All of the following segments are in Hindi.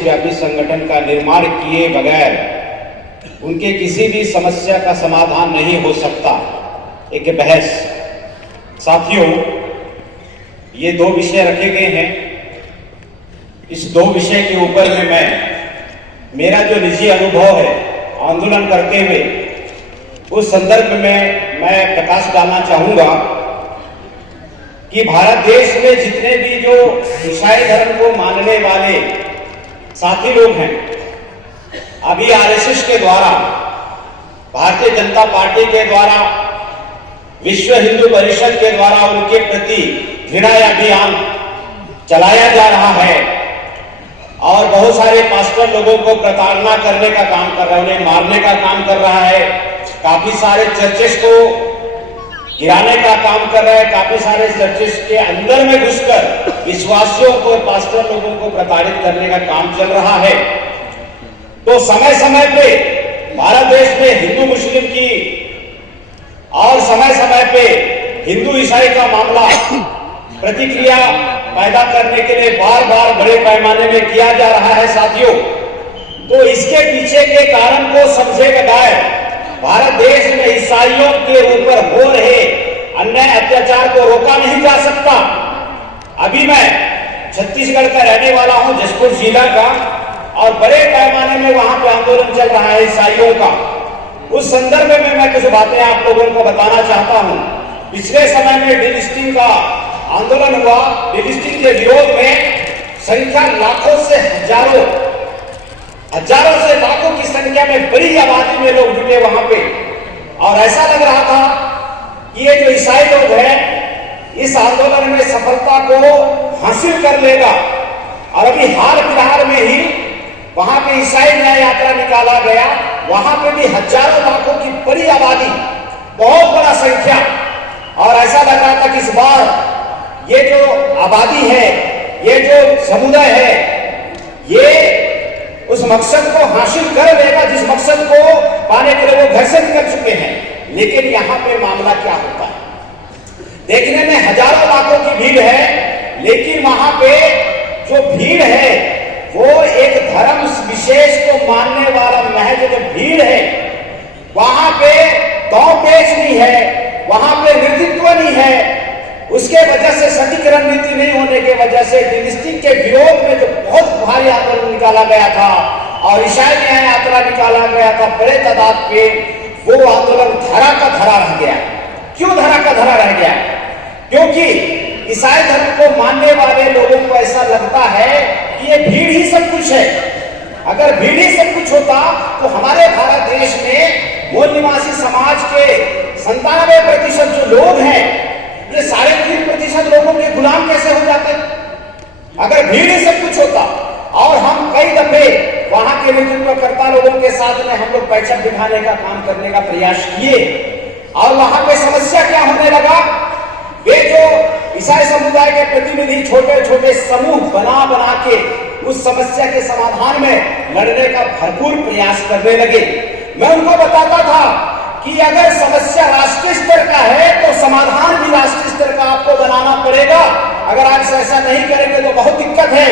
देशव्यापी संगठन का निर्माण किए बगैर उनके किसी भी समस्या का समाधान नहीं हो सकता। एक बहस। साथियों, ये दो विषय रखे गए हैं। इस दो विषय के ऊपर में मेरा जो निजी अनुभव है आंदोलन करते हुए, उस संदर्भ में मैं प्रकाश डालना चाहूंगा कि भारत देश में जितने भी जो ईसाई धर्म को मानने वाले साथी लोग हैं, अभी आरएसएस के द्वारा, भारतीय जनता पार्टी के द्वारा, विश्व हिंदू परिषद के द्वारा उनके प्रति घृणा अभियान चलाया जा रहा है और बहुत सारे पास्टर लोगों को प्रताड़ना करने का काम कर रहा है, उन्हें मारने का काम कर रहा है, काफी सारे चर्चेस को गिराने का काम कर रहा है, काफी सारे चर्चेस के अंदर में घुसकर विश्वासियों को, पास्टर लोगों को प्रताड़ित करने का काम चल रहा है। तो समय समय पे भारत देश में हिंदू मुस्लिम की और समय समय पे हिंदू ईसाई का मामला प्रतिक्रिया पैदा करने के लिए बार बार बड़े पैमाने में किया जा रहा है। साथियों, तो इसके पीछे के कारण को समझे बगैर भारत देश में ईसाइयों के ऊपर हो रहे अन्याय अत्याचार को रोका नहीं जा सकता। अभी मैं छत्तीसगढ़ का रहने वाला हूं, जशपुर जिला का, और बड़े पैमाने में वहां पे आंदोलन चल रहा है ईसाइयों का। उस संदर्भ में मैं कुछ बातें आप लोगों को बताना चाहता हूं। पिछले समय में डिलिस्टिंग का आंदोलन हुआ। डिलिस्टिंग के विरोध में संख्या लाखों से हजारों से लाखों की संख्या में बड़ी आबादी में लोग जुटे वहां पे, और ऐसा लग रहा था कि ये जो ईसाई लोग हैं इस आंदोलन में सफलता को हासिल कर लेगा। और अभी हाल फिलहाल में ही वहां पे ईसाई न्याय यात्रा निकाला गया। वहां पे भी हजारों लाखों की बड़ी आबादी, बहुत बड़ा संख्या, और ऐसा लग रहा था कि इस बार ये जो आबादी है, ये जो समुदाय है, ये उस मकसद को हासिल कर लेगा जिस मकसद को पाने के लिए वो घर से निकल चुके हैं। लेकिन यहाँ पे मामला क्या होता है? देखने में हजारों लाखों की भीड़ है, लेकिन वहां पे जो भीड़ है वो एक धर्म विशेष को मानने वाला महज जो भीड़ है, वहां पे दांव पेच नहीं है, वहां पे नेतृत्व नहीं है। उसके वजह से सटीक रणनीति नहीं होने के वजह से डिलिस्टिंग के विरोध में जो बहुत भारी आंदोलन निकाला गया था और ईसाई न्याय यात्रा निकाला गया था बड़े तादाद पे, वो आंदोलन धरा का धरा रह गया। क्यों धरा का धरा रह गया? क्योंकि ईसाई धर्म को मानने वाले लोगों को ऐसा लगता है कि ये भीड़ ही सब कुछ है। अगर भीड़ ही सब कुछ होता तो हमारे भारत देश में मूल निवासी समाज के 97% जो लोग हैं, ये 3.5% लोगों के गुलाम कैसे हो जाते? अगर भीड़ ही सब कुछ होता। और हम कई दफे वहां के नेतृत्वकर्ता लोगों के साथ में हम लोग पैचअप दिखाने का काम करने का प्रयास किए, और वहां पे समस्या क्या होने लगा? वे जो ईसाई समुदाय के प्रतिनिधि छोटे छोटे समूह बना के उस समस्या के समाधान में लड़ने का भरपूर प्रयास करने लगे। मैं उनको बताता था कि अगर समस्या राष्ट्रीय स्तर का है तो समाधान भी राष्ट्रीय स्तर का आपको बनाना पड़ेगा। अगर आप ऐसा नहीं करेंगे तो बहुत दिक्कत है,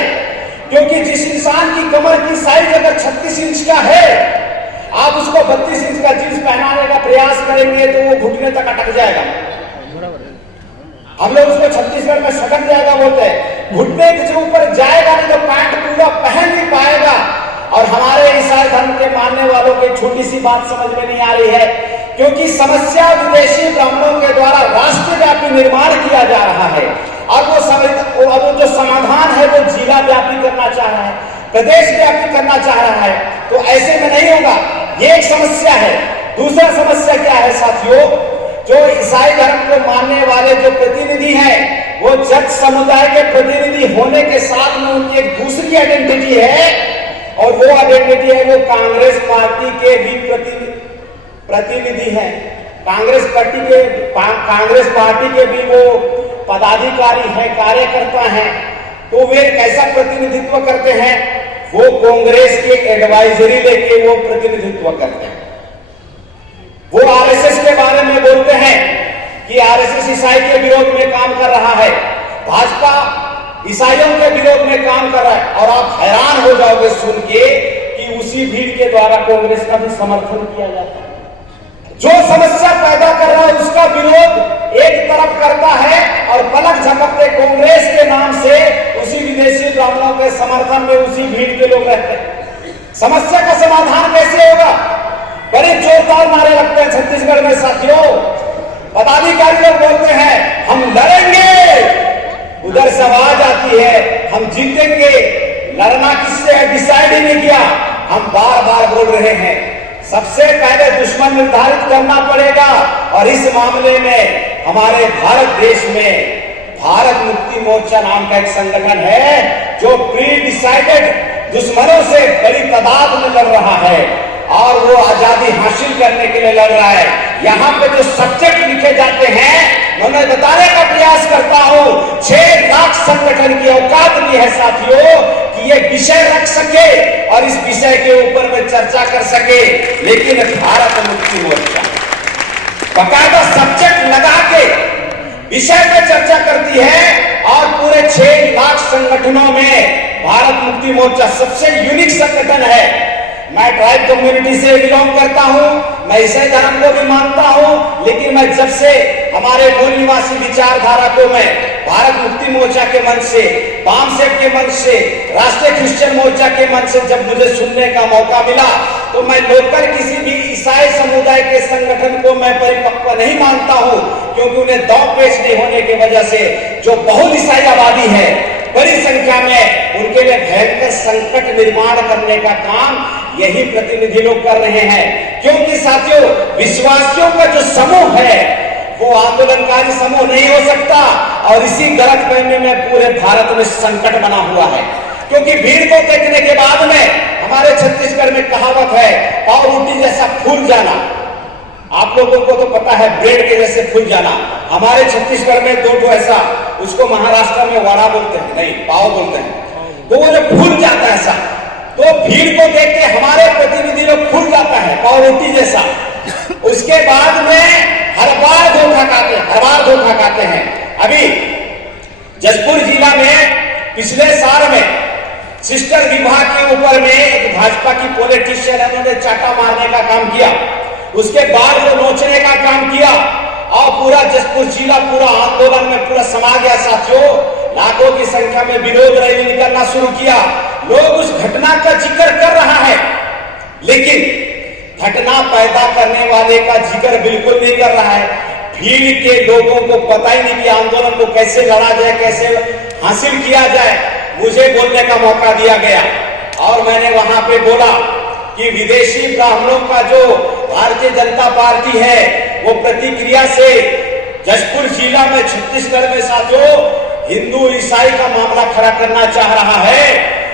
क्योंकि जिस इंसान की कमर की साइज अगर 36 इंच का है, आप उसको 32 इंच का जींस पहनाने का प्रयास करेंगे तो वो घुटने तक अटक जाएगा। हम लोग उसको छत्तीसगढ़ में सटक जाएगा बोलते हैं, घुटने के ऊपर जाएगा नहीं तो पैंट पूरा पहन नहीं पाएगा। और हमारे ईसाई धर्म के मानने वालों की छोटी सी बात समझ में नहीं आ रही है, क्योंकि समस्या विदेशी ब्राह्मणों के द्वारा राष्ट्रव्यापी निर्माण किया जा रहा है, और वो जो समाधान है वो जिला व्यापी करना चाह रहा है, प्रदेश व्यापी करना चाह रहा है। तो ऐसे में नहीं होगा। ये एक समस्या है। दूसरा समस्या क्या है साथियों? जो ईसाई धर्म को मानने वाले जो प्रतिनिधि हैं, वो जट समुदाय के प्रतिनिधि होने के साथ में उनकी एक दूसरी आइडेंटिटी है, और वो आइडेंटिटी है वो कांग्रेस पार्टी के भी प्रतिनिधि हैं। कांग्रेस पार्टी के भी वो पदाधिकारी हैं, कार्यकर्ता हैं। तो वे कैसा प्रतिनिधित्व करते हैं? वो कांग्रेस के एडवाइजरी लेके वो प्रतिनिधित्व करते हैं। वो आरएसएस के बारे में बोलते हैं कि आरएसएस ईसाई के विरोध में काम कर रहा है, भाजपा ईसाइयों के विरोध में काम कर रहा है। और आप हैरान हो जाओगे सुन के कि उसी भीड़ के द्वारा कांग्रेस का भी समर्थन किया जाता है। जो समस्या पैदा कर रहा है उसका विरोध एक तरफ करता है और पलक झपकते कांग्रेस के नाम से उसी विदेशी ब्राह्मणों के समर्थन में उसी भीड़ के लोग रहते हैं। समस्या का समाधान कैसे होगा? बड़े जोरदार नारे लगते हैं छत्तीसगढ़ में साथियों। पदाधिकारी लोग बोलते हैं हम लड़ेंगे, उधर से आवाज आती है हम जीतेंगे। लड़ना किससे है डिसाइड ही नहीं किया, हम बार बार बोल रहे हैं सबसे पहले दुश्मन निर्धारित करना पड़ेगा। और इस मामले में हमारे भारत देश में भारत मुक्ति मोर्चा नाम का एक संगठन है जो प्री डिसाइडेड दुश्मनों से बड़ी तादाद में लड़ रहा है और वो आजादी हासिल करने के लिए लड़ रहा है। यहाँ पे जो सब्जेक्ट लिखे जाते हैं मैं बताने का प्रयास करता हूँ। 6 लाख संगठन की औकात भी है साथियों कि ये विषय रख सके और इस विषय के ऊपर में चर्चा कर सके। लेकिन भारत मुक्ति मोर्चा बकायदा सब्जेक्ट लगा के विषय पे चर्चा करती है और पूरे 6 लाख संगठनों में भारत मुक्ति मोर्चा सबसे यूनिक संगठन है। मैं ट्राइब कम्युनिटी से बिलोंग करता हूं, मैं ईसाई धर्म को भी मानता हूं, लेकिन मैं जब से हमारे मूल निवासी विचारधारा को मैं भारत मुक्ति मोर्चा के मंच से, बामसेफ के मंच से, राष्ट्रीय क्रिश्चियन मोर्चा के मंच से जब मुझे सुनने का मौका मिला तो मैं लोकल किसी भी ईसाई समुदाय के संगठन को मैं परिपक्व नहीं मानता हूं, क्योंकि उन्हें दांव पेश नहीं होने की वजह से जो बहुल ईसाई आबादी है बड़ी संख्या में उनके लिए भयंकर संकट निर्माण करने का काम यही प्रतिनिधि लोग कर रहे हैं। क्योंकि साथियों विश्वासियों का जो समूह है वो आंदोलनकारी समूह नहीं हो सकता और इसी गलतफहमी में पूरे भारत में संकट बना हुआ है। क्योंकि भीड़ को देखने के बाद में हमारे छत्तीसगढ़ में कहावत है पाव रोटी जैसा फूल जाना। आप लोगों को तो पता है ब्रेड के जैसे फूल जाना। हमारे छत्तीसगढ़ में दो ऐसा, उसको महाराष्ट्र में वड़ा बोलते हैं, नहीं पाव बोलते हैं। तो वो जो फूल जाता है ऐसा, तो भीड़ को देख के हमारे प्रतिनिधि लोग फूल जाता है पाव रोटी जैसा। उसके बाद में हर बार धोखा खाते हैं। अभी जशपुर जिला में पिछले साल में सिस्टर विवाह के ऊपर में एक भाजपा की पॉलिटिशियन है, उन्होंने चाटा मारने का काम किया, उसके बाद वो नोचने का काम किया और पूरा जशपुर जिला पूरा आंदोलन में पूरा समा गया साथियों। लाखों की संख्या में विरोध रैली निकलना शुरू किया। लोग उस घटना का जिक्र कर रहा है, लेकिन घटना पैदा करने वाले का जिक्र बिल्कुल नहीं कर रहा है। भीड़ के लोगों को पता ही नहीं कि आंदोलन को कैसे लड़ा जाए, कैसे हासिल किया जाए। मुझे बोलने का मौका दिया गया और मैंने वहां पे बोला कि विदेशी ब्राह्मणों का जो भारतीय जनता पार्टी है वो प्रतिक्रिया से जशपुर जिला में छत्तीसगढ़ में साथियों हिंदू ईसाई का मामला खड़ा करना चाह रहा है।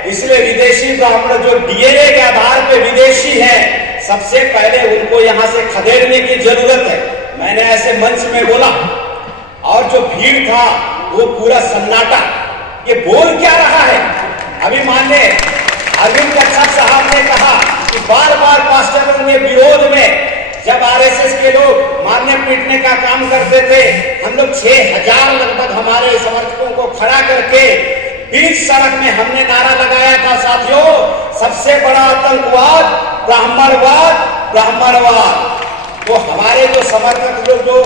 इसलिए विदेशी ब्राह्मण जो डीएनए के आधार पे विदेशी हैं, सबसे पहले उनको यहां से खदेड़ने की जरूरत है। मैंने ऐसे मंच में बोला और जो भीड़ था वो पूरा सन्नाटा। ये बोल क्या रहा है? अभी माननीय अरविंद कच्छप साहब ने कहा कि बार बार पास्टरों ने विरोध में जब आरएसएस के लोग मारने पीटने का काम करते थे, हम लोग 6000 लगभग हमारे समर्थकों को खड़ा करके बीच सड़क में हमने नारा लगाया था साथियों, सबसे बड़ा आतंकवाद ब्राह्मणवाद, ब्राह्मणवाद। तो हमारे जो समर्थक लोग जो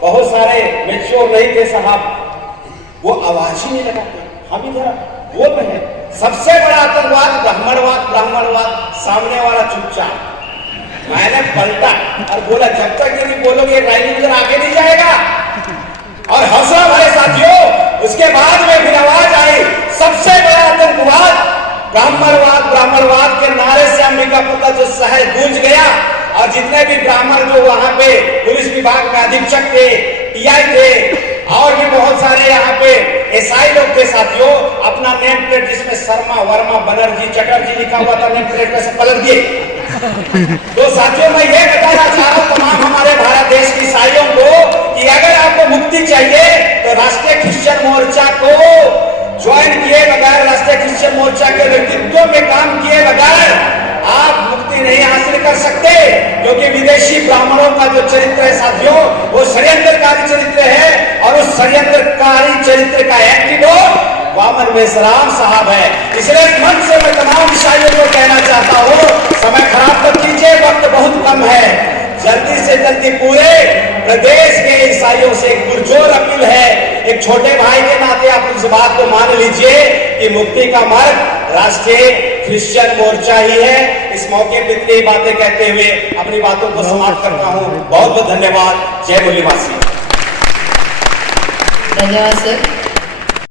बहुत सारे मेच्योर नहीं थे साहब, वो आवाज ही नहीं लगाते। हम इधर बोल रहे हैं सबसे बड़ा आतंकवाद ब्राह्मणवाद, ब्राह्मणवाद। सामने वाला चुपचाप। मैंने पलटा और बोला जब तक यदि बोलोगे रैली उधर आगे नहीं जाएगा। और हौसला भरे साथियों, उसके बाद में फिर आवाज आई सबसे बड़ा आतंकवाद ब्राह्मणवाद, ब्राह्मणवाद के नारे से अंबिकापुर का जो शहर गूंज गया और जितने भी ब्राह्मण जो वहां पे पुलिस विभाग में अधीक्षक थे, टीआई थे और भी बहुत सारे यहाँ पे एसआई लोग थे साथियों, अपना नेम प्लेट जिसमें शर्मा, वर्मा, बनर्जी, चटर्जी लिखा हुआ था नेम प्लेट में से पलट दिए। तो साथियों मैं ये बताना चाह रहा हूं तमाम हमारे भारत देश के ईसाइयों को कि अगर आपको मुक्ति चाहिए तो राष्ट्रीय क्रिश्चियन मोर्चा को ज्वाइन किए बगैर, राष्ट्रीय क्रिश्चियन मोर्चा के नेतृत्व में काम किए बगैर आप मुक्ति नहीं हासिल कर सकते। क्योंकि विदेशी ब्राह्मणों का जो चरित्र है साथियों वो षड्यंत्रकारी चरित्र है और उस षड्यंत्रकारी चरित्र का एंटीडोट वामन मेश्राम साहब है। इसलिए मंच से मैं तमाम ईसाइयों को बल्कि पूरे प्रदेश के ईसाइयों से एक पुरजोर अपील है, एक छोटे भाई के नाते आप इस बात को मान लीजिए कि मुक्ति का मार्ग राष्ट्रीय क्रिश्चियन मोर्चा ही है। इस मौके पर इतनी बातें कहते हुए अपनी बातों को समाप्त करता हूं। बहुत बहुत धन्यवाद। जय मुरलीवासी। धन्यवाद सर।